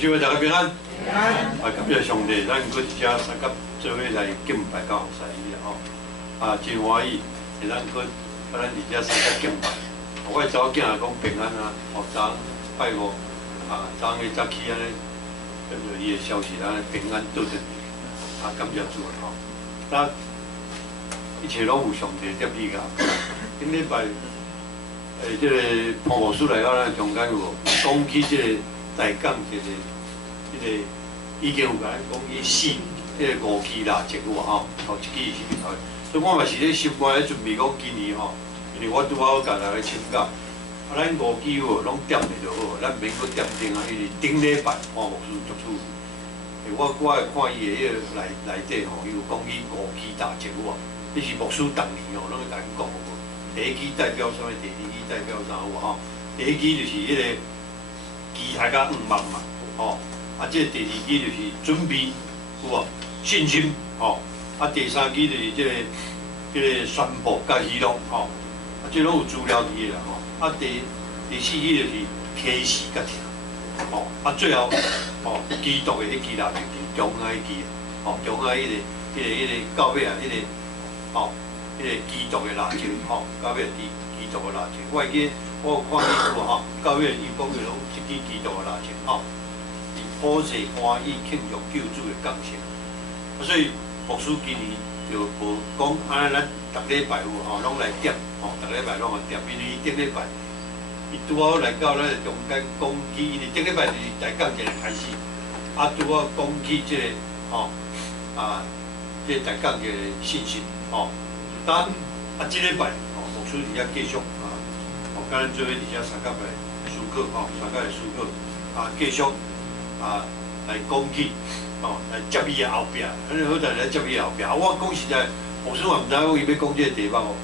祝大家平安。平安。啊，感谢上帝，咱搁一只三甲做伙来敬拜到使伊啦吼。啊，真欢喜，会咱搁咱二只三甲敬拜。我的查某囝也讲平安啊，哦，昨拜五啊，昨个早起安尼，跟着伊的消息，咱平安倒转去。啊，感谢主啊吼。那一切拢有上帝接力噶。顶礼拜。即个彭牧师来到咱中间有无？讲起即个台港已经有甲咱讲起死，即个5期啦，结有吼，头一期是头，所以我嘛是咧心肝咧准备讲今年吼，因为我拄好甲大家请假，啊，咱5期有无拢点咧就好，咱免搁点定啊，因为顶礼拜彭牧师作出，我会看伊的迄个内底吼，伊有讲起5期大结有无？迄是牧师当年吼，拢会甲咱讲无？第一期代表啥物？第二期代表啥有无吼？第一期就是迄个期待甲5万嘛，吼。啊，即个第二期就是准备有无？信心，吼。啊，第三期就是即个宣布甲喜乐，吼。啊，即拢有资料伫个啦，吼。啊，第四期就是启示甲听，吼。啊，最后吼，基督的迄期啦，就是中央迄期，吼，中央迄个到尾啊，迄个吼。迄个基督的蜡烛，吼，到尾基督的蜡烛。我会记，我有看伊有吼，到尾伊讲的拢一支基督的蜡烛，吼，是普世欢喜庆祝救主的降生。所以牧师今年就无讲安尼，咱逐礼拜有吼，拢来点，吼，逐礼拜拢来点，因为顶礼拜伊拄好来到咱的中间讲起，因为顶礼拜是台港节开始，啊，拄好讲起即个吼啊，即台港节的信息，吼。啊，即礼拜哦，牧师伫遐继续啊，哦，甲咱做伙伫遐三甲的思考吼，三甲的思考啊，继续啊来讲起哦，来接伊的后壁，安尼好在来接伊的后壁。我讲实在，牧师嘛毋知讲伊要讲即个题目哦，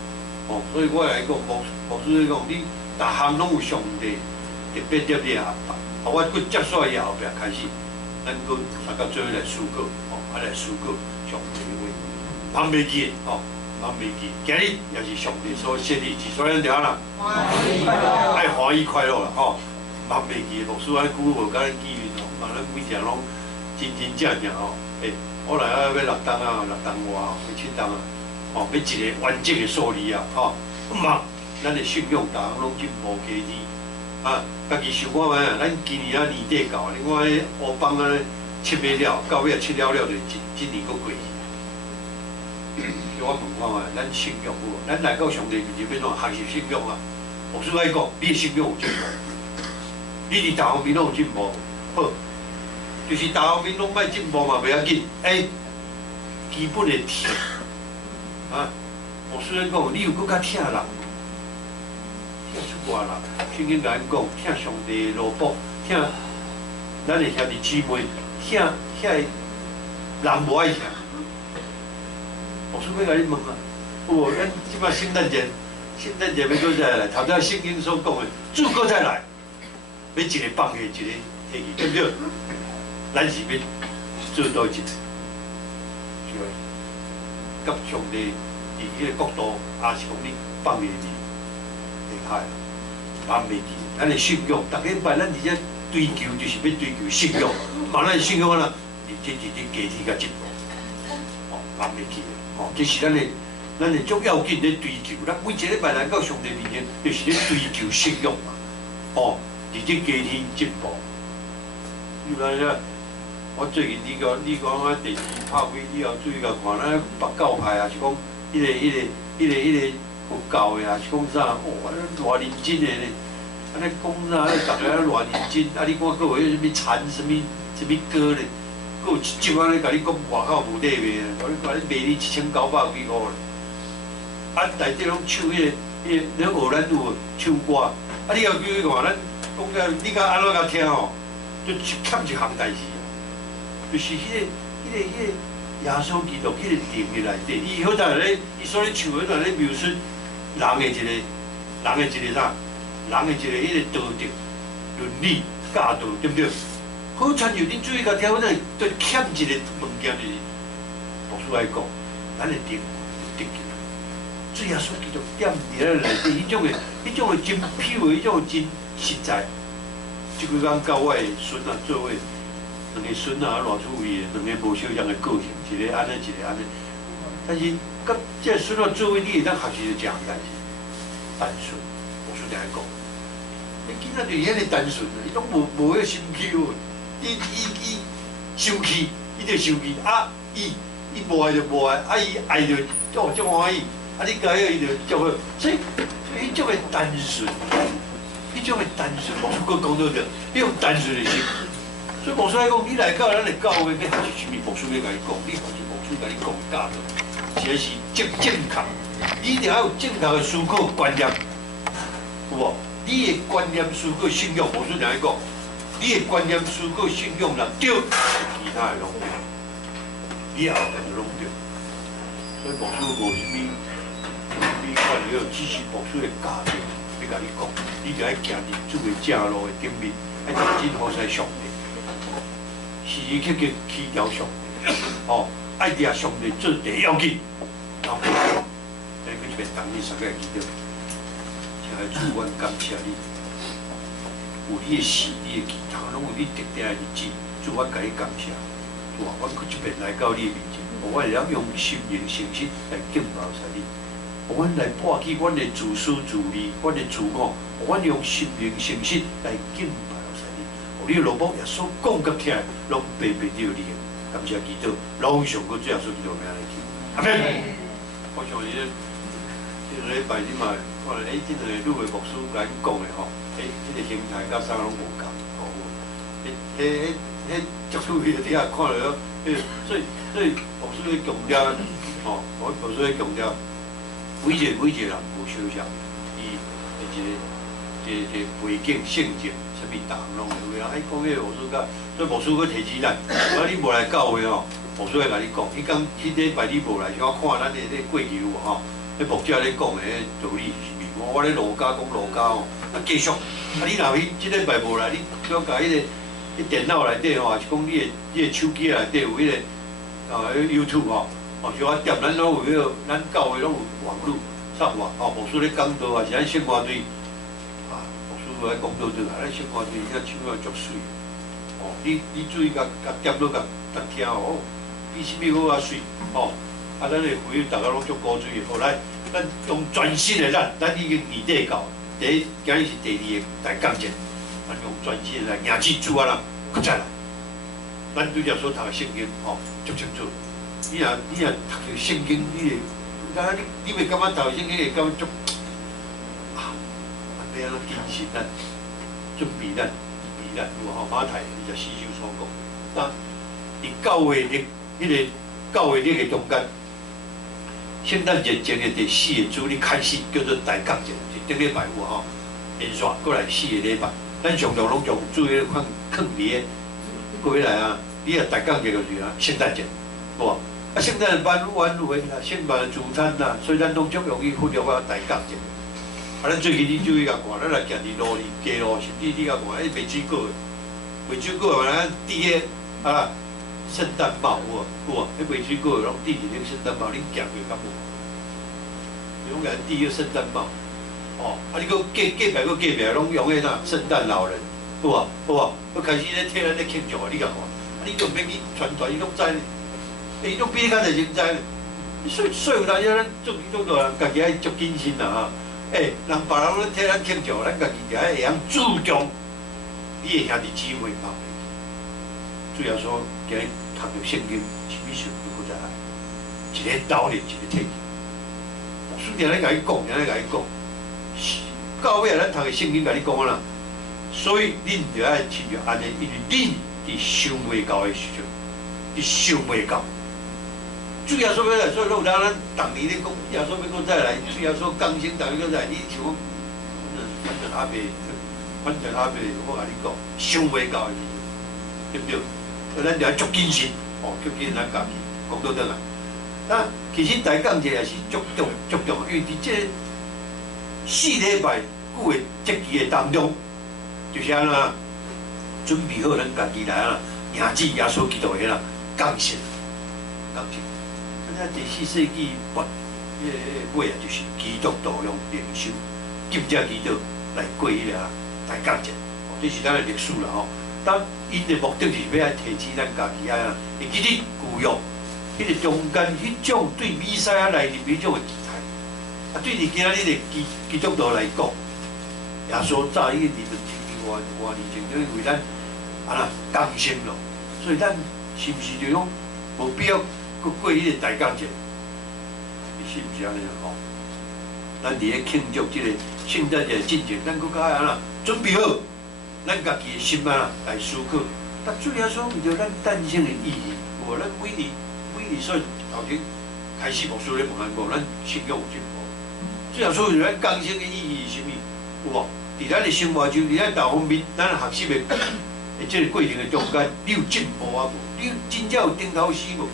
哦，所以我来讲，牧师讲你逐项拢有上帝特别接你的后壁，啊，我搁接续伊的后壁开始，咱搁三甲做伙来思考哦，来思考上帝的话，旁袂记哦。咱袂记，今日也是上帝所设立之所以怎啦？爱欢喜快乐啦，吼！万袂记，牧师安久无甲咱见面吼，嘛咱每条拢真正吼。我来要6档啊，6档外要7档啊，吼，要一个完整的数字啊，吼。嘛，咱的信用大项拢进步加甜啊，家己想看觅啊，咱今年年底到，你看迄乌帮啊7月了，9月7了就今年搁过去。我问看觅，咱信仰有无？咱来到上帝面前要怎学习信仰啊？牧师爱讲，你的信仰有进步，你伫大方面拢有进步，好，就是大方面拢莫进步嘛，袂要紧。基本的听啊，牧师爱讲，你有搁较听人，听出外人，圣经甲咱讲，听上帝的罗卜，听咱的兄弟姊妹，听遐人无爱听。牧师要甲你问啊，有无？咱即摆圣诞节要搁再来，头先圣经所讲的，主搁再来，要一个放下，一个提起，对不对？咱是要做多一个，是吧？甲上帝伫迄个角度，也是讲你放下你离开，万袂记。咱的信仰，逐礼拜咱伫遮追求，就是要追求信仰。嘛，咱的信仰啊，日加天甲进步，哦，万袂记。哦，这是咱的足要紧咧追求。咱每一礼拜来到上帝面前，就是咧追求信仰嘛。哦，而且加天进步。你看遐，我最近你讲啊，电视拍开以后，注意甲看，咱北教派啊，是讲迄个佛教的啊，是讲啥？哦，偌认真的咧，安尼讲啥？逐个偌认真。啊，你看佫有迄什物禅，什物歌咧？佫有一集安尼甲你讲外口无底卖啊，甲你卖你1900几箍咧。啊，内底拢唱迄个荷兰语唱歌，啊，你要叫伊看，咱讲个你甲安怎甲听吼，就欠一项代志啊，就是迄个耶稣基督迄个灵的内底，伊好在咧，伊所咧唱迄在咧描述人的一个啥，人的一个迄个道德、伦理、教导，对不对？好亲像你注意甲听，咱就欠一个物件就是，牧师来讲，咱的灵得救。主耶稣基督点伫咱内底，迄种的真漂的，迄种真实在，即几工到我的孙啊做伙，两个孙啊偌趣味的，两个无小样的个性，一个安尼，一个安尼。但是甲即个孙啊做伙，你会当学习着一件代志，单纯。我孙定讲，你囡仔就遐尼单纯，伊拢无迄心机哦。伊生气，伊就生气啊！伊无爱就无爱，啊伊爱就哦足欢喜，啊你甲伊就足好，所以迄种的单纯，迄种的单纯，无叔哥讲到着，迄种单纯的心。所以无叔来讲，你来到咱的教会，要学习什么？无叔要甲你讲，你学习无叔甲你讲教导，其实是正确，你一定要有正确的思考观念，有无？你的观念、思考、信仰，无叔定来讲。你的观念、思考、信仰啦对，其他的拢对，你后头就拢对。所以牧师无啥物款了，只是牧师的家庭要甲你讲，你就爱行伫主的正路的顶面，爱认真好势上帝，时时刻刻祈求上帝，哦，爱掠上帝做第一要紧。然后，再去一遍当你三个祈祷，请来主，我感谢你。有你的事，你的祈祷，拢有你特定的日子，主我甲你感谢，主啊，我搁一遍来到你的面前，我会了用心灵诚实来敬拜你，我来破去阮的自私自利，阮的自我，我用心灵诚实来敬拜你。有你的罗卜耶稣讲甲听，拢白白了你，感谢祈祷，拢上过最后所祈祷名来听，阿门。我相信这个礼拜你嘛，看来这个女的牧师甲你讲的吼。这个形态甲啥拢无共，哦，足趣味的，底下看了，所以牧师的强调，哦，我牧师的强调，每一个人无相像，伊的一个背景、性情，啥物大拢有啊。哎，讲迄个牧师甲，所以牧师佫提起咱，我你无来教会吼，牧师会甲你讲，伊讲迄礼拜你无来，我看咱的过去有吼，迄牧者咧讲的道理是咪？我咧罗家讲罗家吼。啊，继续，啊，你若去即礼拜无来，你小甲迄电脑内底吼，是讲你的手机内底有迄个YouTube 吼，小可点，咱拢有迄个，咱教会拢有网络上网，牧师咧讲道也是咱生活对，牧师来讲道对，咱生活对，遐唱啊足水，你注意甲点落甲听哦，比啥物好啊水，咱的会大家拢足高水的，来，咱用全新的咱已经年底到。今日是第二个大讲节，咱用专心来赢起主啊人，搁再来。咱对了所读的圣经，足清楚。你若读着圣经，你袂感觉读圣经会感觉足安尼谨慎咱，准备咱，有马太24章所讲。伫教会的迄个教会日的中间，圣诞节前的第4个主日开始叫做大讲节。顶礼拜有连续过来4个礼拜，咱常常拢将主要放放伫过来啊！你啊，大讲节就是圣诞节，好无？啊，圣诞晚有诶啦，圣诞主餐啦，所以咱拢足容易忽略大讲节。啊，咱最近你注意甲看，咱来行伫路里街路，甚至你甲看，卖水果诶，卖水果诶，咱戴迄圣诞帽有无？迄卖水果拢戴一顶圣诞帽，恁行过敢无？拢甲戴迄圣诞帽。你搁隔壁拢用迄圣诞老人，好无？佮开始咧替咱咧庆祝啊！你甲看，你都免去传，伊拢知呢。伊拢比你较侪先知呢。所以有当时咱做人家己爱足谨慎啦人别人咧替咱庆祝，咱家己就爱会晓注重你的兄弟姊妹嘛。主要说，今日读着圣经，是必须要搁再来，一个道理，一个体。牧师定咧甲伊讲，教尾咱读的圣经甲你讲啊啦，所以恁就爱亲像安尼，因为恁伫想袂到的时阵，你想袂到。主耶稣要来，所以拢有咱逐年咧讲，耶稣要搁再来，主耶稣降生，逐年搁再来，你像反正阿伯，我甲你讲，想袂到的时阵，对不对？所以咱就要足谨慎，足谨慎咱家己讲到倒来。那其实大讲节也是足重，因为伫这4礼拜久的节期的当中，就是安那准备好咱家己来啊，迎接耶稣基督的啦降生。咱第4世纪尾啊，就是基督徒用灵修，敬正基督来过迄个大降节。这是咱的历史啦吼。但因的目的是要来提升咱家己啊，会记得具有迄个中间迄种对比赛啊来临迄种的期待。啊，对你今仔日的基督徒来讲，耶稣早已经2000多年前就为咱啊降生咯，所以咱是毋是就讲无必要搁过迄个大降节？你是毋是安尼吼？咱伫咧庆祝即个圣诞节进前，咱搁较安那准备好，咱家己的心啊来思考。但主要说，为着咱诞生的意义，无咱每年所以头前开始牧师咧问咱讲，咱信仰有进步。主要说，为着咱降生的意义是啥物？有无？伫咱的生活中，伫咱大方面，咱学习的即个过程的中间，你有进步啊无？你真正有顶头死无？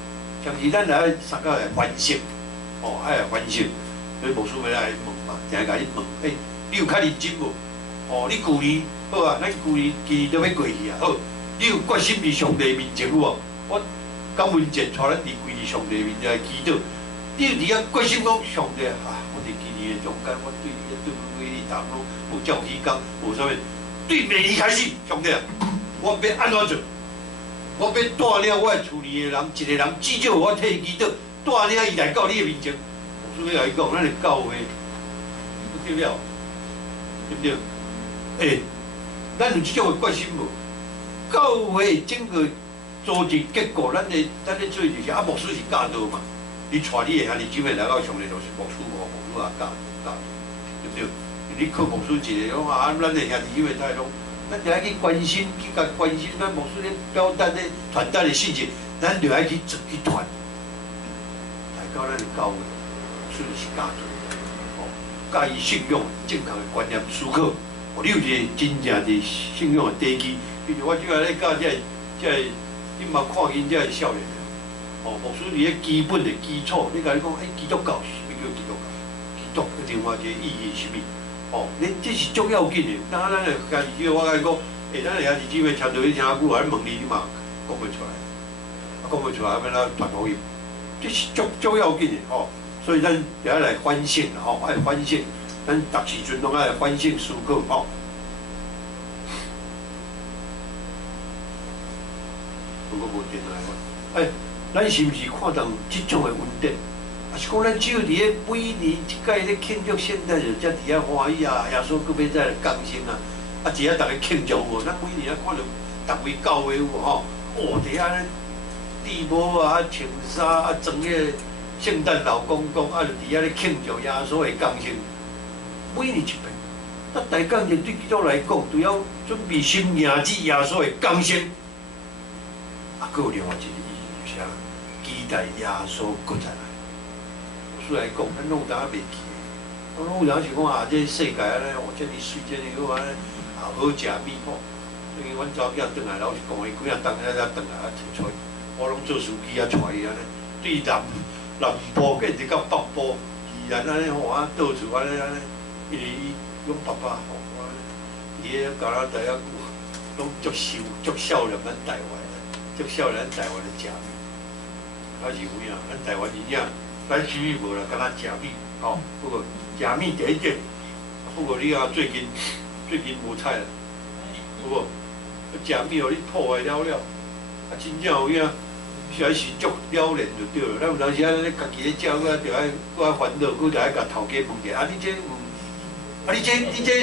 像是咱来三个来反省，爱来反省。所以牧师要来问嘛，定甲你问，你有较认真无？你旧年好啊，咱旧年都要过去啊，好，你有决心伫上帝面前有无？我感恩节带咱伫规日上帝面前来祈祷，你有伫遐决心讲上帝啊，我伫今年的中间，我对你谈拢无照起讲，无啥物，对明年开始，上帝啊，我要安怎做？我要带领我的厝里的人，一个人至少我替伊祈祷，带领伊来到你的面前。所以来讲，咱的教会对了，对不对？咱有这种的决心无？教会整个组织结果，咱咧做就是牧师是教导嘛，你带你的兄弟姊妹来到上帝就是牧师无，牧师也教导，对不对？你靠牧师一个讲咱的兄弟姊妹太拢，咱就爱去关心，去甲关心咱牧师咧表达咧传达的信息，咱就爱去传，来到咱的教会。是教导，教伊信仰正确的观念思考，你有一个真正的信仰的地基。比如我即下咧教你嘛看见这个少年牧师伫咧基本的基础，你甲你讲，基督教是啥物叫基督教？基督另外一个意义是啥物？你这是足要紧的。咱的兄弟姊妹，我甲你讲，咱的兄弟姊妹参照你听久，我问你嘛讲袂出来，讲袂出来，要咱传福音，这是足要紧的所以咱就要来反省啦，爱反省，咱逐时阵拢爱来反省思考如果无电来咱是毋是看到即种的稳定？啊是讲咱只有伫咧每年一届咧庆祝圣诞节，才伫遐欢喜啊！耶稣搁要再来降生啊！只逐个庆祝无？咱每年看到逐位教会有伫遐咧礼帽啊、穿衫装迄圣诞老公公就伫遐咧庆祝耶稣的降生，每年一遍。大降节对基督来讲，除了准备心迎接耶稣的降生，佫有另外一个意义，就是期待耶稣佫再来。所以来讲，咱拢有当袂记的。我拢有当是讲这世界安尼，这么水，这么好安尼，好食米最近阮查某囝转来，老是讲伊几啊冬才转来摕出，我拢做司机带伊安尼，对南部跟一到北部，宜兰安尼到处安尼，因为伊讲爸爸我伊咧加拿大遐久，拢足少念咱台湾，足少念咱台湾的食米，还是有影，咱台湾人咱啥物无啦，敢若食米不过食米第一点，不过你最近无菜啦，有无？食米互你破坏了，真正有影。实在是足了然就对了。咱有当时咧家己咧食，我着爱烦恼，佫着爱甲头家问者。你这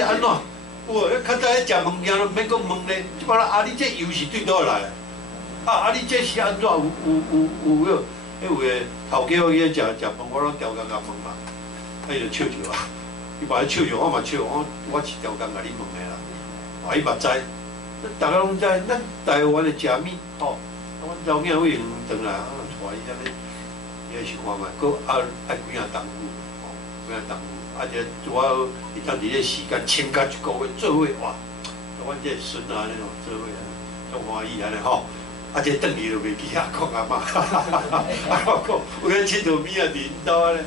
安怎？较早咧食物件都免讲问咧，即摆你这油是对倒来？你这是安怎？有迄位头家我去食饭，我拢调工甲问嘛，伊就笑笑啊。伊嘛咧笑笑，我嘛笑，我是调工甲你问的啦。伊嘛知，大家拢知，咱台湾的食米阮查某囝为转来，带伊安尼，伊是看卖，佫爱几啊冬夫，这拄好，伊当伫个时间请假1个月做伙哇，阮这孙啊安尼做伙啊，足欢喜安尼这转去就袂记讲阿嬷，我讲有咧佚佗米伫因兜安尼，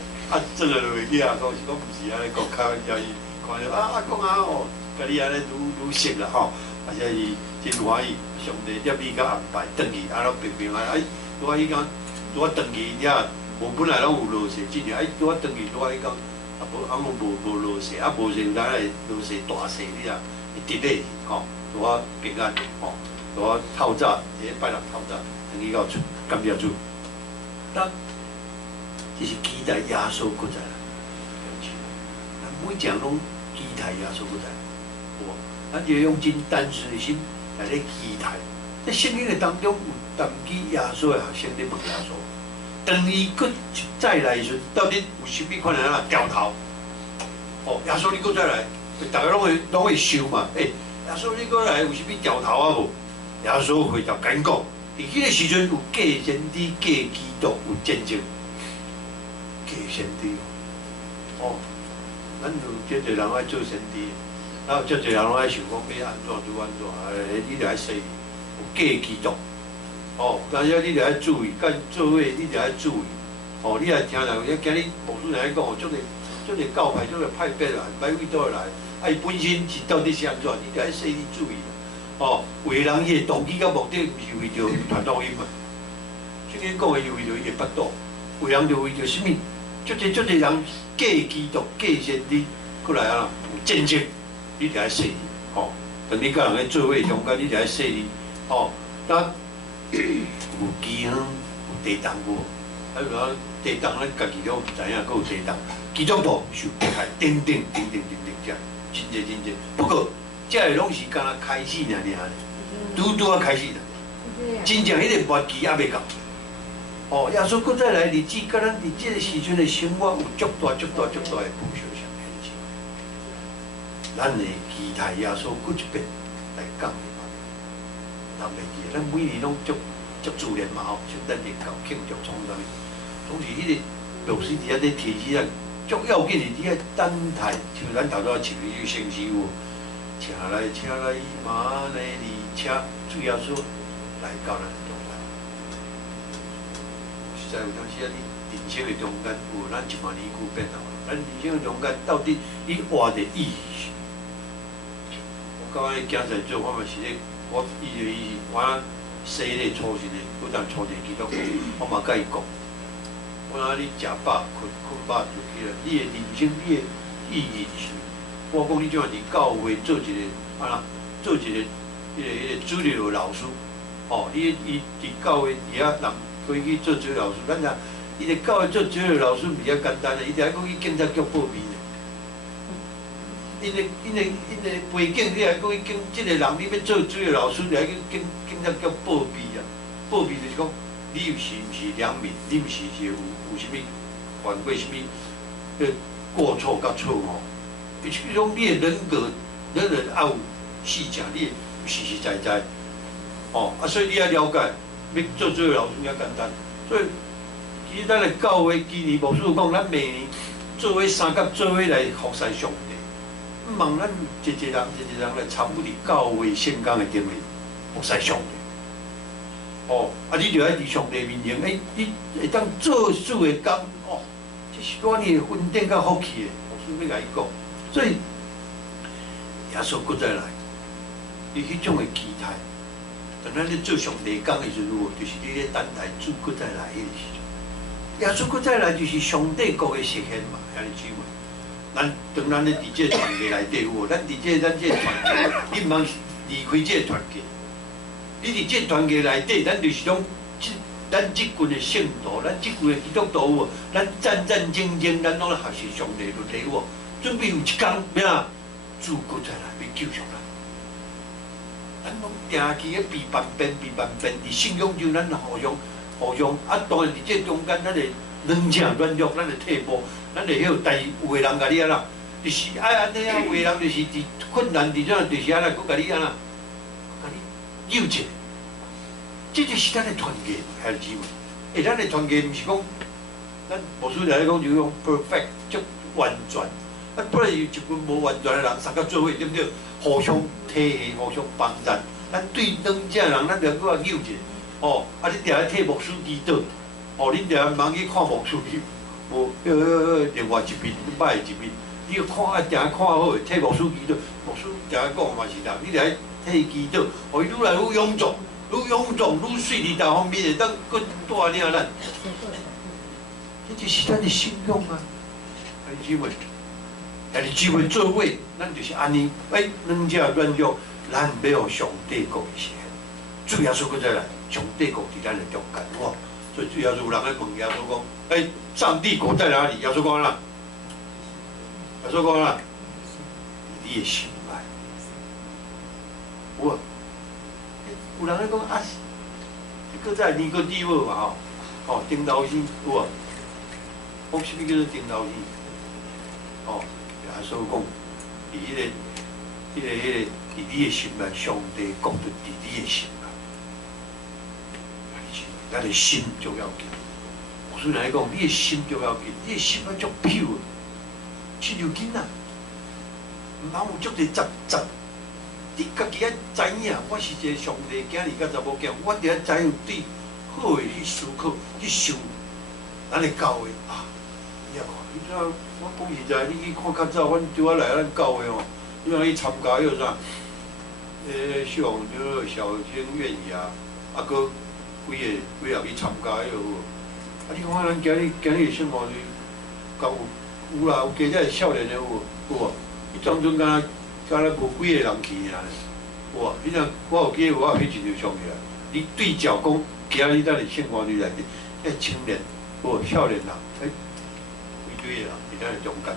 转来就袂记讲，是讲毋是安尼讲开玩笑伊，看着讲甲你安尼愈熟啦这是真欢喜。上帝接你甲安排转去，平平安。拄仔伊讲，拄仔转去遐，无本来拢有落雪，真正拄仔转去拄仔伊讲，无落雪，无雪咱会落雪大雪，你知，会 delay 我平安吼，我透早，拜六透早，等于到厝，感谢主。咱就是期待耶稣搁再来，咱每一人拢期待耶稣搁再来，有无？咱就用真单纯的心来咧期待。在圣经的当中有谈起耶稣的学生咧问耶稣，当伊搁再来时，到底有啥物款啊掉头？哦，耶稣你搁再来，大家拢会想嘛？耶稣你搁来有啥物掉头啊无？耶稣回答简讲，伫迄个时阵有假先知、假基督有战争，假先知哦，咱有遮侪人爱做先知，然后遮侪人拢爱想讲要安怎就安怎，你著爱细。 假基督，哦，但是你著爱注意，干做伙你著爱注意，哦，你来听人，今日牧师来讲，足个教派，足个派别啦，歹位倒来，啊，伊本身是到底是安怎，你著爱细腻注意，哦，为人伊的动机甲目的，毋是为着传福音嘛？圣经讲的是为着伊的腹肚，为人就为着什物？足个人假基督、假先知，过来啊，有战争，你著爱细腻，哦，当你甲人咧做伙中间，你著爱细腻。 哦，那有基恩，有地动无？啊，然后地动咱家己都毋知影，佫有地动。基督徒受迫害，等，遮，真济。不过，遮个拢是敢若开始尔，拄啊开始啦。真正迄个末期还未到。哦，耶稣佫再来日子，甲咱伫即个时阵的生活有足大的不相相连接。咱会期待耶稣佫一遍来讲。 人袂记，咱每年拢足自然嘛吼，圣诞节到庆祝创啥物，总是迄个牧师伫遐咧提起咱，足要紧的伫遐等待，像咱头拄啊唱迄首圣诗有，请来马内利，请主耶稣来到咱中间。实在有当时啊，你人生的中间有咱1万年久变老，咱人生的中间到底你活的意义是？我感觉今仔做我嘛是咧。 我生咧初时咧，不但初时基督徒，我嘛甲伊讲，我讲你食饱困饱就去了。你的人生，你的意义是？我讲你怎样伫教会做一个做一个主流老师，哦，伊伫教会伫遐人可以去做主流老师，咱讲伊伫教会做主流老师比较简单的，伊伫遐讲去警察局报名。 因的背景，你来讲，伊即个人你要做主要老师，你来去警察局报备啊！报备就是讲，你是毋是良民？你毋是有啥物犯过啥物过错甲错误？就是讲你的人格，人要有细节，你实实在在。哦，啊，所以你要了解，要做主要老师较简单。所以，其实咱的教会今年牧师讲，咱每年做伙三甲做伙来服侍上帝。 望咱一个人来参与伫教会圣工的顶面，服侍上帝。哦，啊，你著爱伫上帝面前，你会当做主的工，哦，这是我你的恩典甲福气的。我顺便甲伊讲，所以耶稣搁再来，你迄种的期待，当咱咧做上帝工的时候，就是你咧等待主搁再来迄个时阵。耶稣搁再来，就是上帝国的实现嘛，兄弟姊妹。 咱当咱咧伫这个团结内底有无？咱这个团结，你毋通离开这个团结。你伫这个团结内底，咱就是讲，咱即群的圣徒，咱即群的基督徒有无？咱战战兢兢，咱拢咧学习上帝律例有无？准备有一天，咩啊？主搁再来要救赎咱。咱拢定期咧避万变，伫信仰中，咱互相啊！当然伫这中间，咱会软正软弱，咱会退步。 咱会晓，但是有个人甲你安那，就是爱安尼啊。有个人就是伫困难伫怎，就是安那，佮甲你安那，甲你扭起来。这就是咱的团结，兄弟姊妹。咱的团结毋是讲，咱牧师来讲就讲 perfect， 足完全。啊，不然有一群无完全的人，三甲做伙，对不对？互相体恤，互相帮衬。咱对两者人，咱着搁扭起来。哦，啊，你定来替牧师祈祷。哦，你定忙去看牧师去。 无，另外一边，歹一边，你要看啊，定看好，替牧师祈祷。牧师定讲嘛是啦，你来替祈祷，互伊愈来愈勇壮，愈水利大方面会当更带领咱。这就是咱的信仰啊，兄弟姊妹，做伙，咱就是安尼，两者软弱，咱要有上帝国的实现。主耶稣搁再来，上帝国伫咱的中间，哇！所以主耶稣有人咧问耶稣讲：，上帝国在哪里？耶稣讲啦，耶稣讲啦，你的心内。有人咧讲啊，搁再尼哥底母嘛吼，顶头星有无？讲什么叫做顶头星？耶稣讲，伫迄个，伫你的心内，上帝国就伫你的心内。咱的心就要紧。虽然讲，你的心就要紧，你的心要足痞的，亲像囡仔，毋通有足侪杂。你家己爱知影，我是一个上帝囝儿甲查某囝，我得知影对好的去思考，去想咱的教会啊。你看，你知影，我讲实在，你去看较早，阮拄仔来咱教会吼，你若去参加迄个啥，希望叫小青愿意啊，搁几个去参加迄个。啊，你看咱今日的生活是，敢有啦，有加只少年的有无？伊当阵敢无几个人去尔，有无？你若我有记得我迄一条上去啦，你对照讲，今日咱的生活里内底，青年无少年人，一堆人伫咱的中间，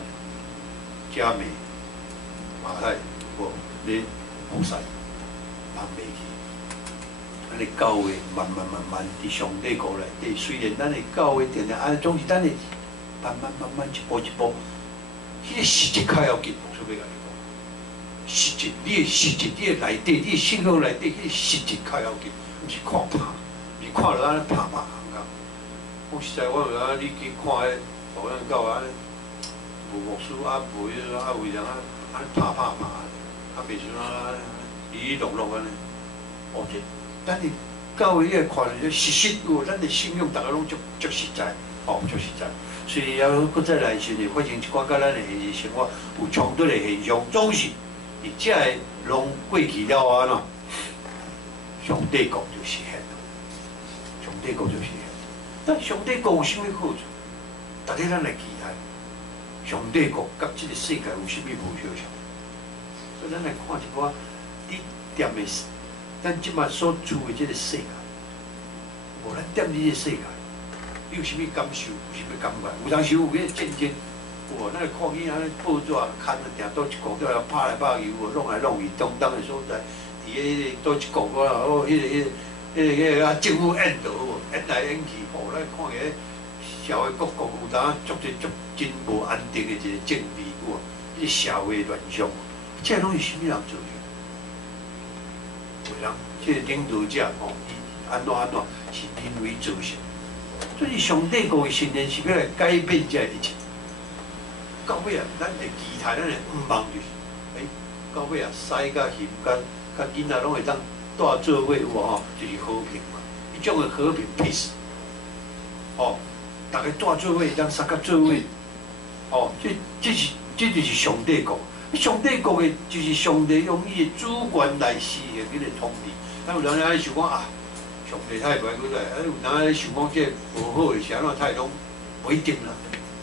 嘉美、马太无咧菩萨，人袂去。咱的教会慢慢伫上帝国内底，虽然咱的教会定定安，总是咱的慢慢一步一步，迄个实质较要紧。我要甲你讲，实质，你的实质，你的内底，你的信仰内底，迄个实质较要紧，毋是看拍，毋是看落安尼拍行啊。讲实在，我有影你去看迄好像教安尼，无牧师无迄个为人安拍，袂像稀落安尼。这。咱的教会个看着实有，咱的信仰，大家拢足实在，足实在。所以要搁再来时呢，发生一寡甲咱的现实生活有冲突的现象，总是伊遮个拢过去了啊喏，上帝国就实现了，上帝国就实现。但上帝国有啥物好处？大家咱来期待，上帝国甲即个世界有啥物无相像？所以咱来看一寡你踮的。咱即马所处的这个世界，无咱踮你个世界，你有啥物感受？有啥物感觉？有当时有迄个战争，有无？咱来看见安尼报纸刊啊，定倒一国在来拍来拍去，有无？弄来弄去，中东的所在，伫迄个倒一国迄个政府演到有无？演来演去，咱看个社会各国有当足真无安定的一个政治，有无？迄个社会乱象，这拢是啥物人做？有人，这个领导者吼，伊安怎是人为造成。所以上帝国的信念是要来改变这一切。到尾啊，咱会期待，咱会毋望就是，到尾啊，屎甲鱼甲囡仔拢会当住做伙有无吼？就是和平嘛。伊种个和平 peace， 大家住做伙，当三甲做伙，这就是上帝国。上帝国的就是上帝用伊的主权来施行迄个统治。咱有人安尼想讲啊，上帝太歹过来，有人安尼想讲这无好的是安怎太拢不一定啦。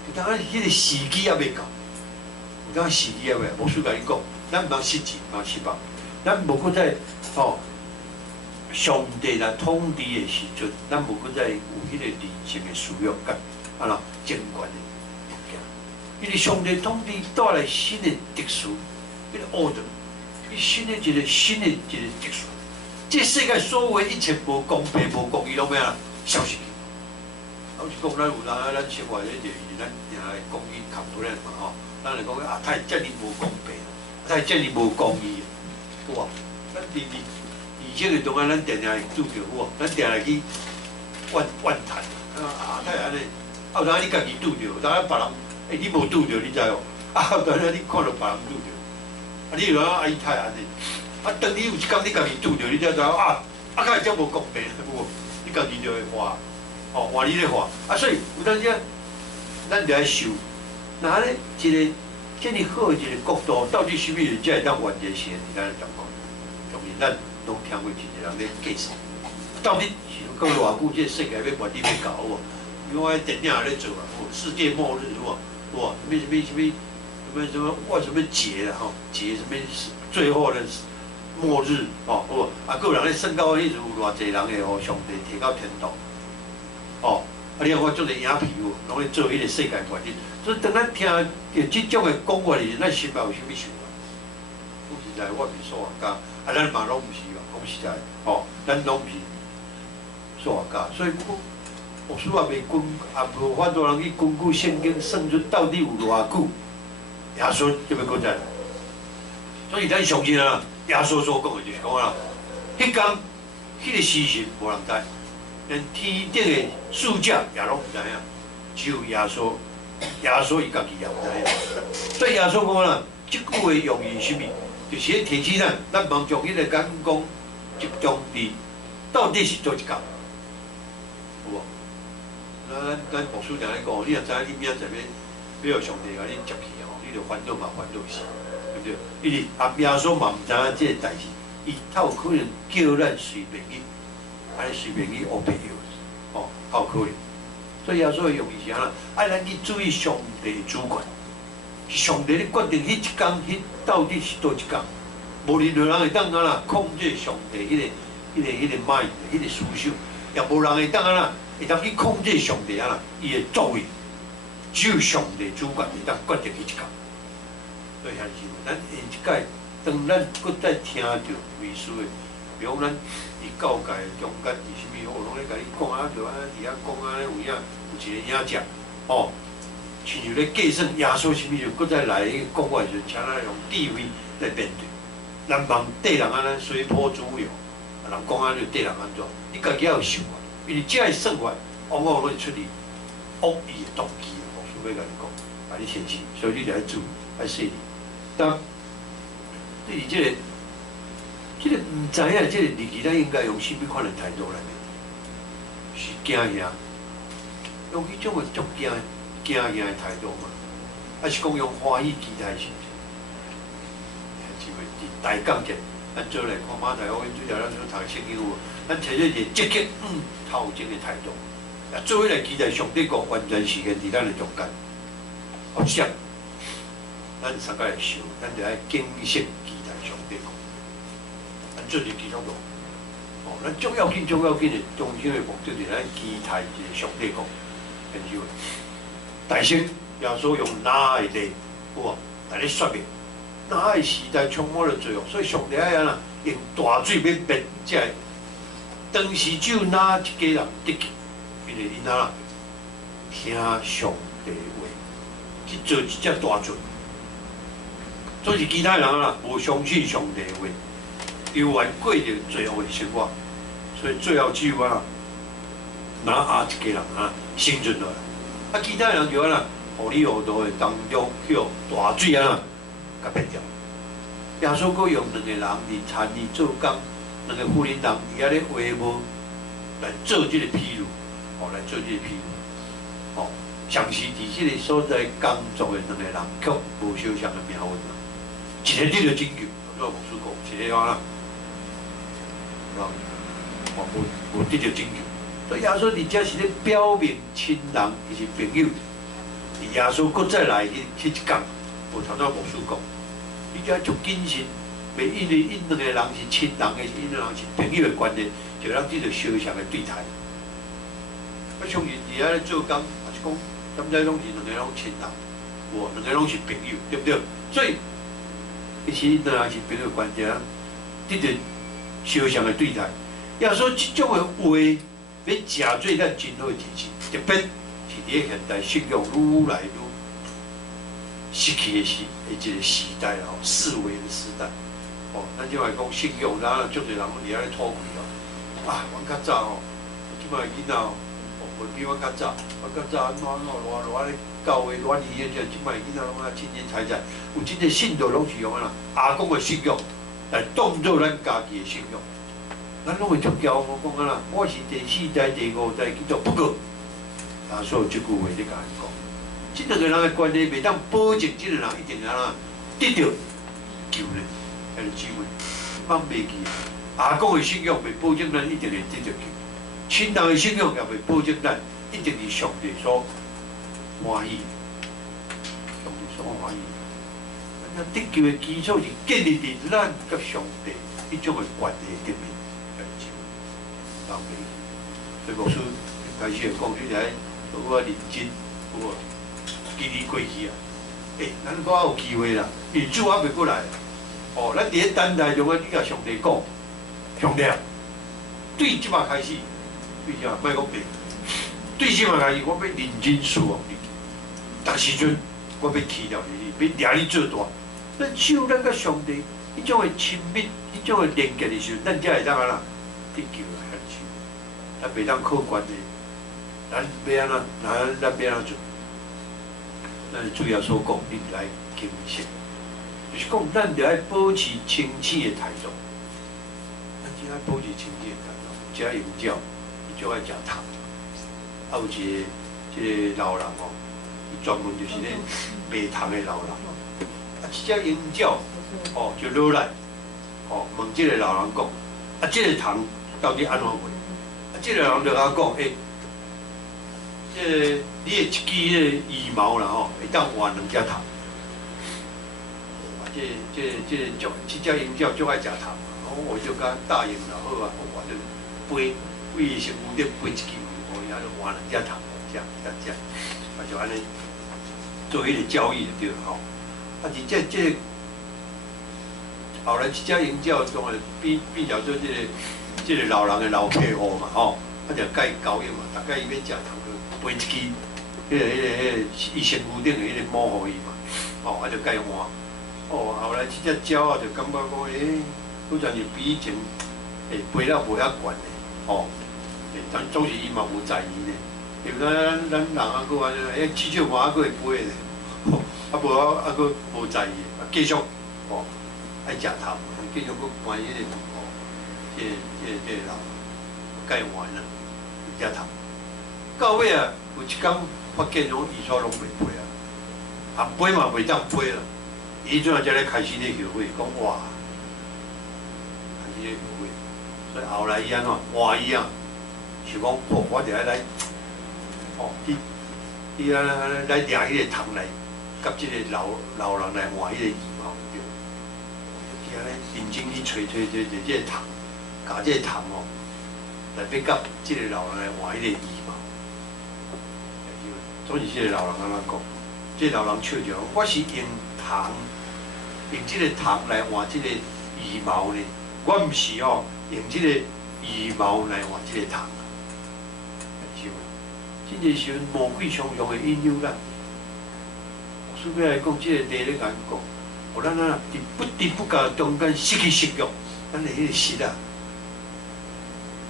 有当迄个时机还未到，有当时机还未，无需甲你讲，咱毋通失志，毋通失望，咱无搁再上帝来统治的时阵，咱无搁再有迄个人性的需要甲政权的。因为上帝统治带来新的特殊，迄个 order， 新的一个特殊。这世界所有一切无公平、无公义，拢咩啊？消失去。老实讲，咱有人咱生活咧就是咱定来公义扛出来嘛吼。咱来讲啊，太遮尔无公平，太遮尔无公义，有无？咱而且个当然咱定定会拄着有无？咱定来去怨叹啊，太安尼，有当你家己拄着，当然别人。你无拄着，你知哦？当然你看到别人拄着，你有讲伊太安尼，当你有一天你家己拄着，你才知敢会遮无公平，有无？你家己就会话，话你咧话，所以有当时咱就爱想，那安尼一个遮尔好的一个国度，到底啥物人才会当完全实现伫咱的状况？当然，咱拢听过真侪人咧介绍，到底是讲偌久，这世界要完全要搞无？因为电影也咧做啊，世界末日有无？哇，什么节了哈？节什么最后的末日哦，有啊，个有人咧算到迄阵有偌济人会互上帝摕到天堂，哦，啊，你看我做者影片有，拢咧做迄个世界末日，所以当咱听着即种的讲法时，咱心内有啥物想法？讲实在，我毋是数学家，啊，咱嘛拢毋是嘛，讲实在，哦，咱拢毋是数学家，所以我数学袂根，也无法度人去根据圣经算出到底有偌久，耶稣就要搁再来。所以咱相信啊，耶稣所讲的就是讲啊，迄天迄个时辰无人知，连天顶的使者也拢毋知影，只有耶稣，耶稣伊家己也毋知影。所以耶稣讲啦，即句话用意是啥物？就是咧提醒咱茫将迄个眼光集中伫到底是做一工，有无？咱牧师常咧讲，你若知影你明仔载要互上帝甲你接去吼，你着烦恼嘛烦恼死。对，因为耶稣嘛毋知影即个代志，伊透有可能叫咱随便去，安尼随便去学朋友，哦，透有可能。所以耶稣的用意是安怎？爱咱去注意上帝的主权，是上帝咧决定迄一天，迄到底是倒一天。无任何人会当安那控制上帝迄个 mind， 迄个思想，也无人会当安那会当去控制上帝安那伊的作为，只有上帝主权会当决定迄一天。所以还是，咱下一届，当咱搁再听到类似的，比如咱伫教界中间是啥物，我拢咧甲你讲啊，就安尼伫遐讲啊，有影有一个影者，哦，亲像咧计算耶稣啥物就搁再来讲话时，请咱用智慧来面对。咱望对人安尼随波逐流，人讲安尼对人安怎，你家己要有想法，因为这个算法往往会出伫恶意的动机，我所要甲你讲，甲你提醒，所以你着要注意，要细腻。当对于这个唔知影这个日子，咱应该用什么款的态度来面对？是惊吓，用迄种的足惊吓的态度嘛？还是讲用欢喜期待心情？机会伫大讲者，咱做来看马台，我最条咱做读圣经有，咱采取一个积极头前的态度，啊，做伙来期待上帝国完全实现伫咱的中间，好像。咱三个来想，咱就爱坚信期待上帝讲，咱做是其中个。哦，咱重要紧的中心的目的就是咱期待一个上帝讲，研究。大圣耶稣用哪个例，有无？来咧说明，哪个时代充满了罪恶，所以上帝爱安那用大水要灭这个。当时只有哪一家人得救，因为因那听上帝话，去做一只大罪。所以其他人啊，无相信上帝的话，犹原过着罪恶的生活，所以最后只有啊，哪一家人啊生存落来，啊其他人就安那糊里糊涂的当中去大水啊，甲灭掉。耶稣佫用两个人伫田里做工，两个妇人人伫遐咧话无来做即个披露，哦来做即个披露，哦，像是伫即个所在工作的两个人，却无相像的命运。一个得到拯救，我牧师讲，一个安那，无得到拯救。所以耶稣伫遮是咧表明亲人伊是朋友。耶稣搁再来迄一天，我头先牧师讲，你遮足谨慎，袂因为因两个人是亲人的，因两个人是朋友的关系，就让得到相像的对待。我相信伫遐咧做工，也是讲，咱遮拢是两个拢亲人，无两个拢是朋友，对不对？所以。其实当然是朋友关系，得到相像的对待。要说这种的话，要加做咱真好提醒，特别是伫现代信仰愈来愈失去的一个时代哦，式微的时代。哦，咱即摆讲信仰，然后足侪人伫遐咧讨论哦。啊，阮较早哦，即摆囡仔哦，袂比阮较早，阮较早偌咧。教会阮伊迄只，即摆囡仔拢啊，真真彩彩，有真个信徒拢是用啊阿公的信仰来当做咱家己的信仰，咱拢会足骄傲。我讲啊啦，我是第四代、第五代去做，不过，啊，所有即句话咧甲伊讲，即两个人的关系袂当保证即个人一定啊得到救呢，还是机会，放袂记。阿公的信仰袂保证咱一定会得到救，亲人的信仰也袂保证咱一定是上帝所。欢喜，上帝所欢喜。咱得救的基础是建立伫咱甲上帝迄种的关系顶面，家己手留袂去。所以牧师开始会讲，你来我认真，我记你过去啊。咱搁还有机会啦，因为主还袂过来。哦，咱伫咧等待中啊，你甲上帝讲，上帝啊，对即摆开始，对即摆莫讲别，对即摆开始，我要认真侍奉你。逐时阵，我要去了你，要掠你做大。咱只有咱甲上帝迄种的亲密、迄种的连接的时候，咱才会当安那得救啊！咱是，咱袂当靠关系，咱要安怎？咱要安怎做？咱主要所讲，你来敬虔，就是讲咱着爱保持清醒的态度。咱只爱保持清醒的态度，食营教，伊就爱食糖。啊，有一个老人哦，伊专门就是咧卖糖的老人。啊，即只营教哦就落来，哦问即个老人讲，啊，即个糖到底安怎卖？啊，即个老人就甲讲，你的一支羽毛啦吼，会当换2只糖。啊，这只营教就爱食糖，我就甲答应了，好啊，我就飞身躯顶飞一支羽毛，然后就换2只糖，食，啊就安尼做迄个交易就对了吼。啊，而这后来这只营教中的变成做这个老人的老客户嘛吼，啊就甲伊交易嘛，大概伊要食糖。飞一支，伊身躯顶的迄个毛互伊嘛，哦，啊就甲伊换，哦，后来即只鸟啊就感觉讲，好像是比以前，飞了无遐悬的，哦，但总是伊嘛无在意呢，因为咱人啊，搁安尼，至少嘛还搁会飞的，啊无啊搁无在意，啊继续，哦，爱食糖，继续搁搬迄个，哦，这老，甲伊换啦，食糖。到尾啊，有一天发现讲伊所拢袂飞啊，飞嘛袂当飞啦。伊阵啊才咧开始咧后悔，讲哇，开始咧后悔。所以后来伊安怎换伊啊，想讲哦，我着来，哦，伊来掠迄个糖来，甲即个老人来换迄个羽毛对。伊安尼认真去找即个糖，甲即个糖哦，来要甲即个老人来换迄个羽毛。总是即个老人安怎讲？即个老人笑着，我是用即个糖来换即个羽毛呢。我毋是哦，用即个羽毛来换即个糖。是无？即个时阵魔鬼常常会引诱咱。顺便来讲，即个例咧甲咱讲，互咱啊伫不知不觉中间失去食欲，咱的迄个食啊。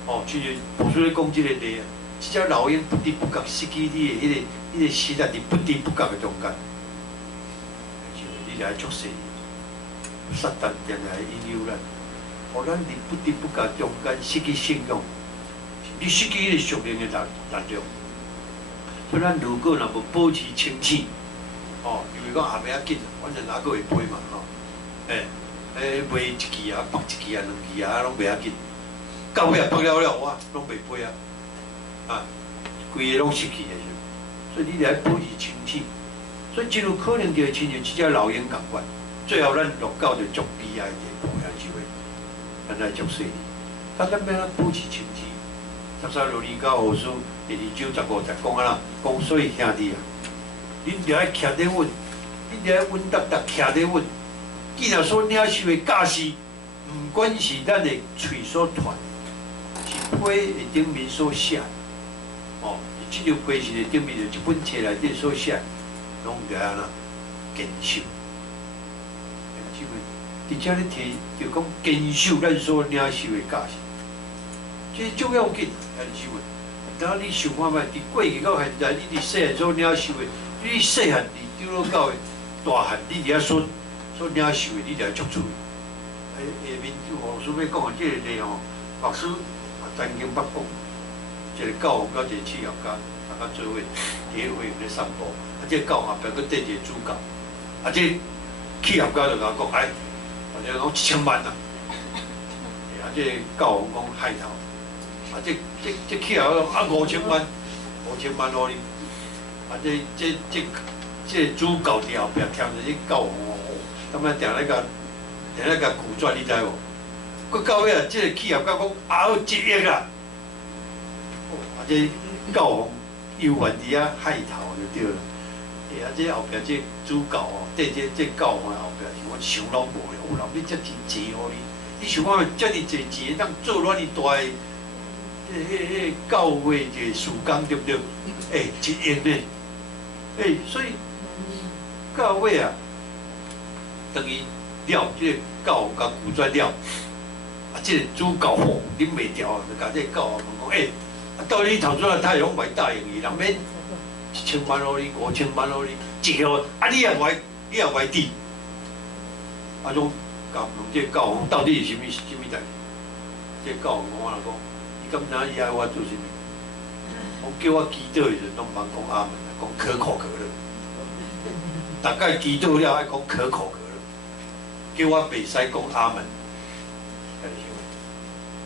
哦，就是无说咧讲即个例啊。即只老鹰不知不觉失去你的迄个时力，伫不知不觉的中间，你来作死，撒旦定来引诱咱，互咱伫不知不觉中间失去信仰，你失去迄个属灵的力量。所以咱如果若无保持清醒，哦，因为讲也袂要紧，反正还阁会飞嘛，吼，飞一支啊，绑一支啊，2支啊，拢袂要紧。到尾啊，绑了我拢袂飞啊。啊，规个拢失去的时候，所以你来保持清醒。所以真有可能就会亲像即只老鹰共款，最后咱落到就足悲哀的地步，有机会，咱来足细腻。咱要咱保持清醒。13罗尼教后书第2章15节讲啊，讲所以兄弟啊，恁着爱徛得稳，恁着爱稳当当徛得稳。既然所领受的教示，毋管是咱的嘴所传，是批的顶面所写。哦，即条批是顶面就一本册内底所写，拢着安那坚守。伫遮咧提就讲坚守咱所领受的教示，这是足要紧，兄弟们。然后你想看觅，伫过去到现在，你伫细汉所领受的，你细汉伫丢落到大汉，你伫遐所领受的，你着足注意。下面牧师要讲的即个内容，牧师曾经捌讲。一个教皇甲一个企业家，大家做伙伫个会用咧散步，啊，这教皇后壁佫缀一个主教，啊，这企业家就甲讲，或者讲1000万啊，啊，这教皇讲害头，啊，这企业家讲啊5000万，5000万互你，啊，这主教伫后壁听着这教皇哦，咁啊定咧甲鼓跩，你知无？佮到尾啊，即个企业甲讲1亿啊，这教皇游玩伫遐海头就对了。这后壁这主教哦，这教皇后壁是我想拢无了，有人要遮济钱互你，你想看遮尔济钱当做偌尔大个，教会一个事工对不对？1亿呢？所以教会啊，等于了这个教皇甲拒绝了，这个主教吼忍袂调，就甲这教皇讲到你头先他拢袂答应伊，人免1000万互你，5000万互你，1亿你也袂抵，种甲问这教皇到底是啥物代志？这教皇讲讲，伊敢知伊爱我做啥物？我叫我祈祷的时阵，拢茫讲阿门，讲可口可乐。大概祈祷了爱讲可口可乐，叫我袂使讲阿门。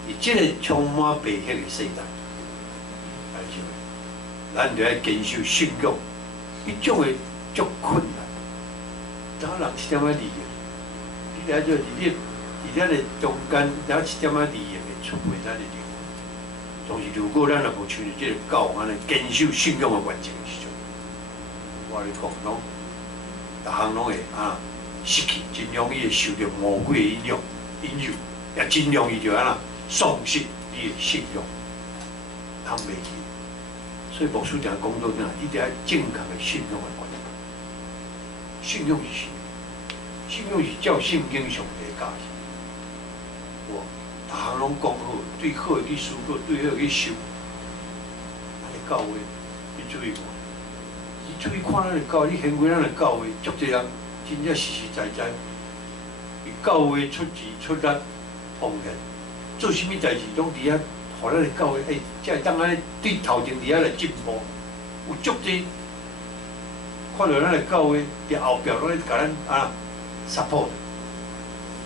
伊即个充满白血的世代。咱就要坚守信仰，伊种诶足困难。当人1点仔利益，你来做伫咱诶中间了1点仔利益会出卖咱诶灵魂。总是如果咱若无像即个教安尼坚守信仰诶原则的时阵，我咧讲拢，逐项拢会失去，真容易会受到魔鬼诶引诱，也真容易就丧失你诶信仰，通袂去。所以牧师定讲到哪，你得要正确的信仰的观念。信仰是啥？信仰是照圣经上帝的教义。逐项拢讲好，对好去思考，对好去想。咱的教会，你注意看，你注意看咱的教会，你行过咱的教会，足侪人真正实实在在，以教会出钱出力奉献，做啥物代志拢伫遐。互咱的教会，才会当安尼对头前伫遐来进步。有足侪看到咱的教会伫后壁拢咧甲咱support。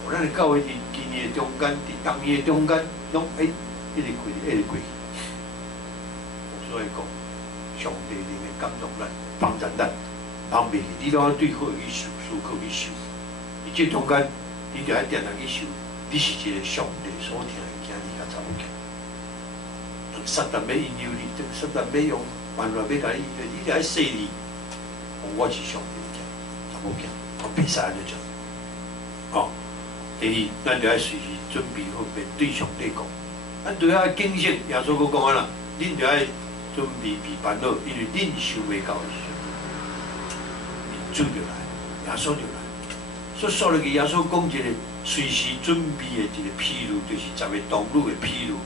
有咱的教会伫今年的中间，伫当年的中间，拢一直过去。所以讲，上帝灵会感动咱，帮助咱，帮袂去，你拢要对好去思考去想。而这中间，你着爱定定去想，你是一个上帝所听的囝儿甲查某囝。撒旦要引诱你，撒旦要用办法要甲你引诱，你着爱说你，我是上帝的囝，查某囝，我袂使安尼做。第二，咱着爱随时准备好面对上帝讲，咱着爱警醒。耶稣佫讲啦，恁着爱准备烦恼，因为恁想袂到的时阵，主就来，耶稣就来。所以说落去，耶稣讲一个随时准备的一个披露，就是10个道路的披露。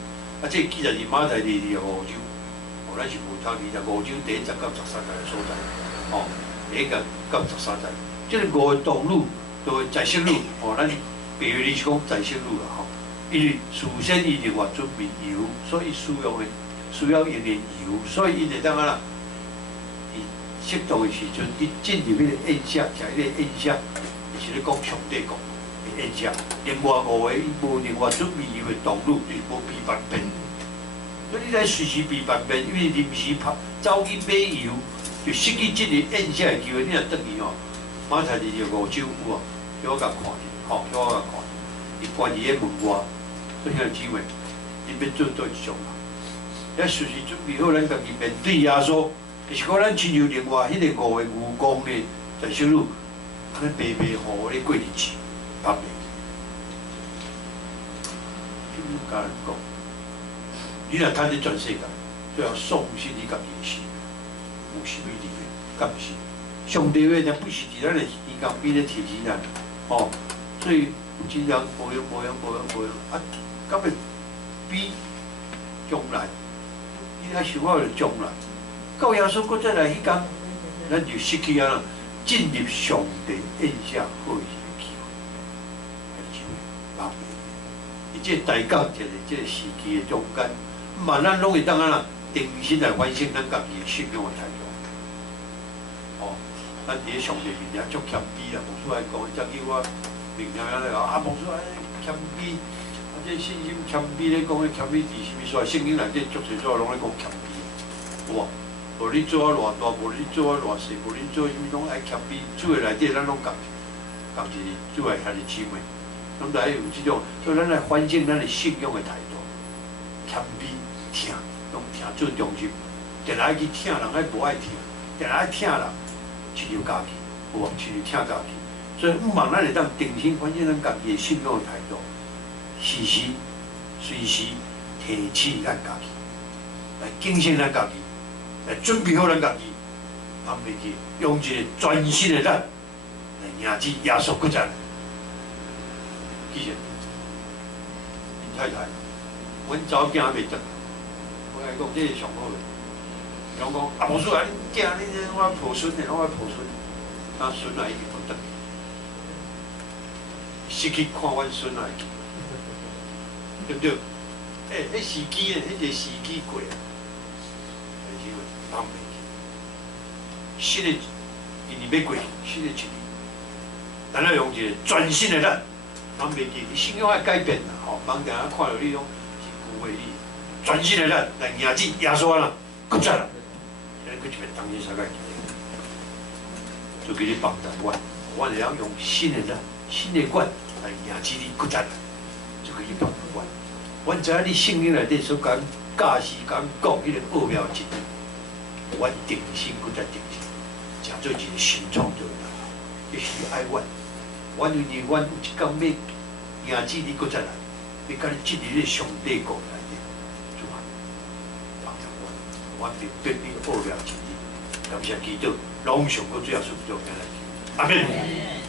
这记载是马太25章，咱是无读25章第1节到13节的所在，第1节到13节，这个5个道路都会在色路，咱白话是讲在色路啦，因为事先伊另外准备油，所以需要用的油，所以伊就当伊适当的时阵，伊进入迄个宴席，食迄个宴席，是咧讲上帝讲。宴席，另外5个伊无另外准备油的道路，就是无备万变。所以你来随时备万变，因为临时走去买油，就失去这个宴席的机会。你若转去马太25章有叫我甲看者，叫我甲看者，伊关伫咧门外，所以兄弟姊妹，你要做一种人，要随时准备好咱家己面对耶稣，就是讲咱亲像另外迄个5个牛公的在小路，安尼白白好咧过日子。拍袂去，甲咱讲，你若趁咧全世界，最好丧失你家己的心，有啥物利益？敢毋是？上帝话，不是伫咱的耳根边咧提醒咱，所以真人无用，敢会比将来，你爱想好着将来，到耶稣搁再来迄天，咱就失去进入上帝宴席好的。这大讲一个这个时期的中间，咱拢会当重新来反省咱家己的信仰的态度。咱伫咧上帝面前足谦卑啦，牧师来讲，则叫我明天咧讲牧师谦卑，这信心谦卑咧讲，谦卑伫啥物所在？圣经内底足侪所拢咧讲谦卑，哇！无你做偌大，无你做偌细，无你做啥物拢爱谦卑。主的内底咱拢共是主的兄弟姊妹。咱拢来有即种，所以咱来反省咱的信仰的态度，谦卑听，用听做中心，定来去听人，爱无爱听，定来听人，亲像家己，有无？亲像听家己。所以毋茫咱会当定心反省咱家己的信仰的态度，时时随时提起咱家己，来警醒咱家己，来准备好咱家己，咱袂去用一个全新的咱来迎接耶稣骨折。其实，因太太，阮查某囝还袂得，我甲伊讲，这是上好的。伊讲啊，无错啊，你囝你我抱孙的，我抱孙，啊孙啊已经不得，失去看阮孙啊，对不对？迄时机呢，迄个时机过啊，但是放袂记。新的一年要过，新的一年，咱要用一个全新的咱。咱袂记，你信仰爱改变啦，吼！人定下看到你种是旧的你，全新的咱来迎接耶稣啦，骨折啦，咱佫一遍当日啥个？就给你帮助我会晓用新的咱、新的管来迎接你骨折啦，就给你帮助我。我知影你圣经内底所讲教士讲迄个奥妙真理，我定心骨折定心，诚做一个新创造的，就是爱我。阮因为阮有一天要迎接你骨折来，要甲你进入咧上帝国内底，就啊，帮助我明白你奥妙真理，感谢基督，拢上过最后顺序，阿门。